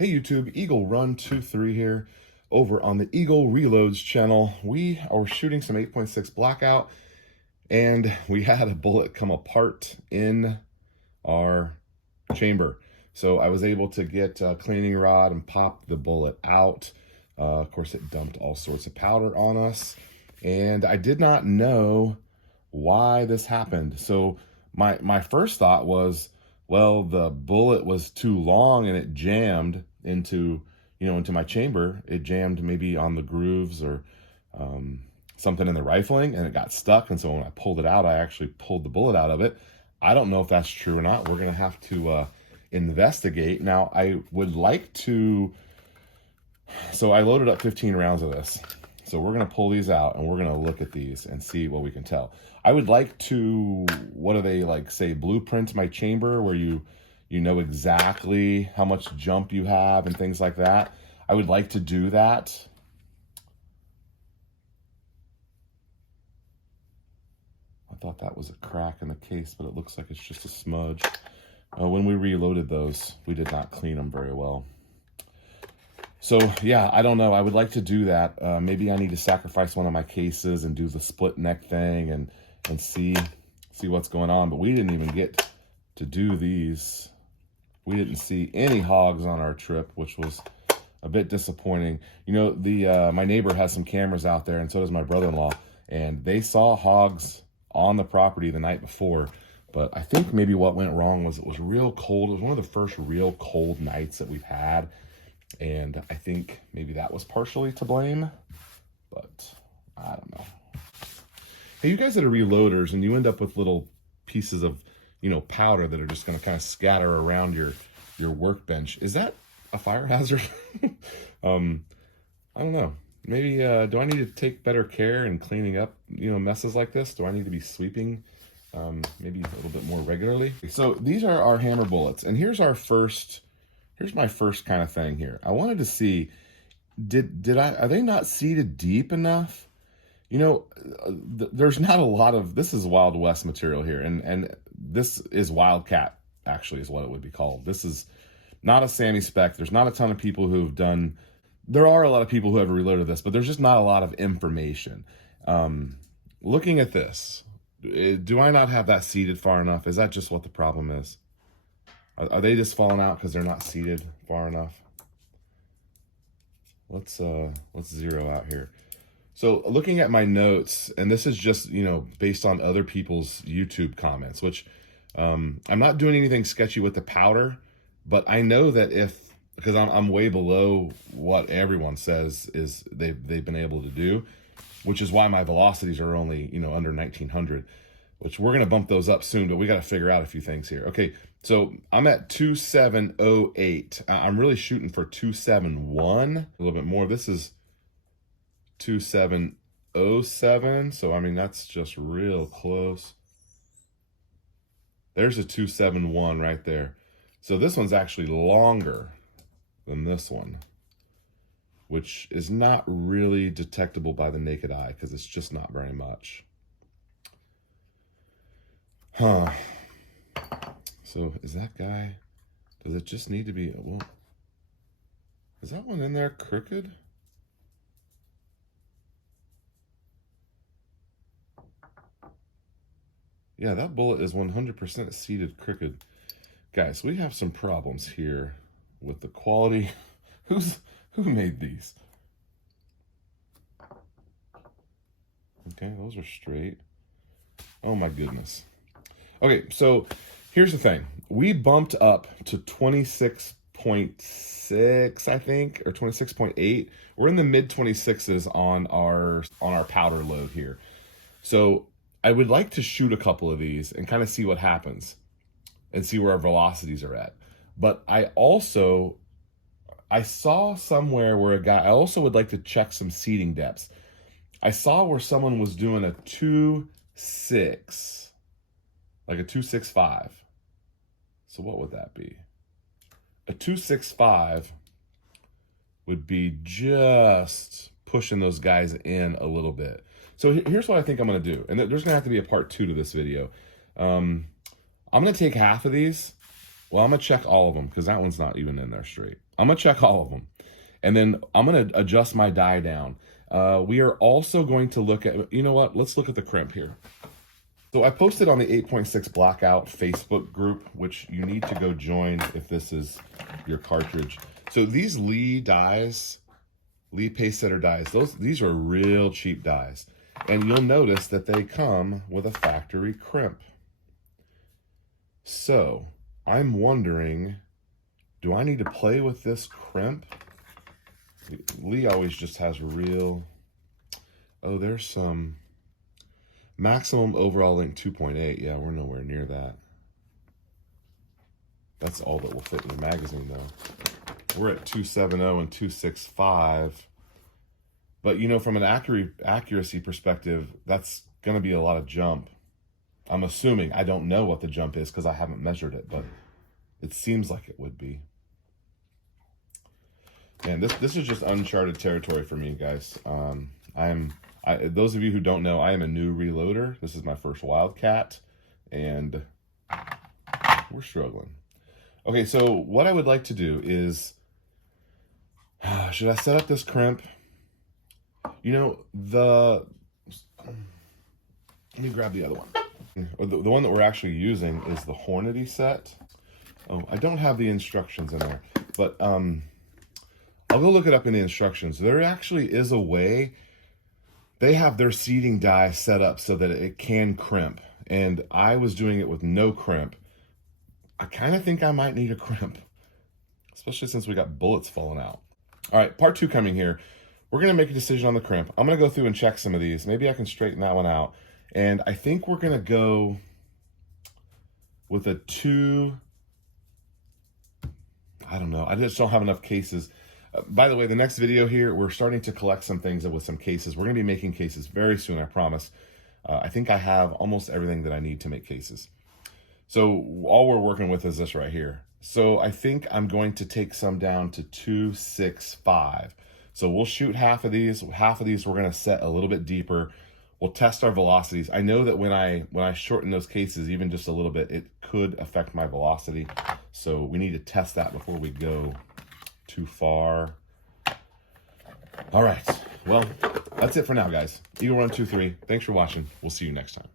Hey YouTube, Eagle Run 23 here over on the Eagle Reloads channel. We are shooting some 8.6 blackout and we had a bullet come apart in our chamber. So I was able to get a cleaning rod and pop the bullet out. Of course, it dumped all sorts of powder on us and I did not know why this happened. So my first thought was, well, the bullet was too long and it jammed into my chamber. It jammed maybe on the grooves or something in the rifling and it got stuck. And so when I pulled it out, I actually pulled the bullet out of it. I don't know if that's true or not. We're going to have to investigate. Now, I would like to, so I loaded up 15 rounds of this. So we're going to pull these out and we're going to look at these and see what we can tell. I would like to, what do they like say, blueprint my chamber where you know exactly how much jump you have and things like that. I would like to do that. I thought that was a crack in the case, but it looks like it's just a smudge. When we reloaded those, we did not clean them very well. So yeah, I don't know. I would like to do that. Maybe I need to sacrifice one of my cases and do the split neck thing and see what's going on. But we didn't even get to do these. We didn't see any hogs on our trip, which was a bit disappointing. You know, my neighbor has some cameras out there, and so does my brother-in-law, and they saw hogs on the property the night before. But I think maybe what went wrong was it was real cold. It was one of the first real cold nights that we've had. And I think maybe that was partially to blame, but I don't know. Hey, you guys that are reloaders and you end up with little pieces of, powder that are just going to kind of scatter around your workbench. Is that a fire hazard? I don't know. Maybe, do I need to take better care in cleaning up, messes like this? Do I need to be sweeping maybe a little bit more regularly? So these are our hammer bullets, and here's my first kind of thing here. I wanted to see, are they not seated deep enough? There's not a lot of, this is Wild West material here. And this is Wildcat, actually, is what it would be called. This is not a Sammy spec. There's not a ton of people who've done, there are a lot of people who have reloaded this, but there's just not a lot of information. Looking at this, do I not have that seated far enough? Is that just what the problem is? Are they just falling out because they're not seated far enough? Let's zero out here. So looking at my notes, and this is just, based on other people's YouTube comments, which I'm not doing anything sketchy with the powder, but I know that because I'm way below what everyone says is they've been able to do, which is why my velocities are only, under 1900. Which we're going to bump those up soon, but we got to figure out a few things here. Okay, so I'm at 2708. I'm really shooting for 271, a little bit more. This is 2707, so I mean, that's just real close. There's a 271 right there. So this one's actually longer than this one, which is not really detectable by the naked eye because it's just not very much. Huh. So is that guy, does it just need to be, well, is that one in there crooked? Yeah, that bullet is 100% seated crooked. Guys, we have some problems here with the quality. Who made these? Okay, those are straight. Oh my goodness. Okay, so here's the thing. We bumped up to 26.6, I think, or 26.8. We're in the mid 26s on our powder load here. So I would like to shoot a couple of these and kind of see what happens and see where our velocities are at. But I saw somewhere where I also would like to check some seating depths. I saw where someone was doing a 2.6. Like a 2.65. So what would that be? A 2.65 would be just pushing those guys in a little bit. So here's what I think I'm going to do. And there's going to have to be a part 2 to this video. I'm going to take half of these Well, I'm going to check all of them because that one's not even in there straight. I'm going to check all of them. And then I'm going to adjust my die down. We are also going to look at, you know what? Let's look at the crimp here. So I posted on the 8.6 Blackout Facebook group, which you need to go join if this is your cartridge. So these Lee dies, Lee pace setter dies, these are real cheap dies. And you'll notice that they come with a factory crimp. So I'm wondering, do I need to play with this crimp? Lee always just has real, oh, there's some maximum overall length 2.8. Yeah, we're nowhere near that. That's all that will fit in the magazine though. We're at 270 and 265. But you know, from an accuracy perspective, that's going to be a lot of jump. I'm assuming. I don't know what the jump is because I haven't measured it, but it seems like it would be. And this is just uncharted territory for me, guys. Those of you who don't know, I am a new reloader. This is my first Wildcat, and we're struggling. Okay, so what I would like to do is, should I set up this crimp? You know, let me grab the other one. The one that we're actually using is the Hornady set. Oh, I don't have the instructions in there, but I'll go look it up in the instructions. There actually is a way. They have their seating die set up so that it can crimp, and I was doing it with no crimp. I kind of think I might need a crimp, especially since we got bullets falling out. All right, part 2 coming here. We're going to make a decision on the crimp. I'm going to go through and check some of these. Maybe I can straighten that one out. And I think we're going to go with a 2. I don't know. I just don't have enough cases. By the way, the next video here, we're starting to collect some things with some cases. We're going to be making cases very soon, I promise. I think I have almost everything that I need to make cases. So all we're working with is this right here. So I think I'm going to take some down to 265. So we'll shoot half of these. Half of these we're going to set a little bit deeper. We'll test our velocities. I know that when I shorten those cases even just a little bit, it could affect my velocity. So we need to test that before we go too far. All right. Well, that's it for now, guys. Eagle Run 23. Thanks for watching. We'll see you next time.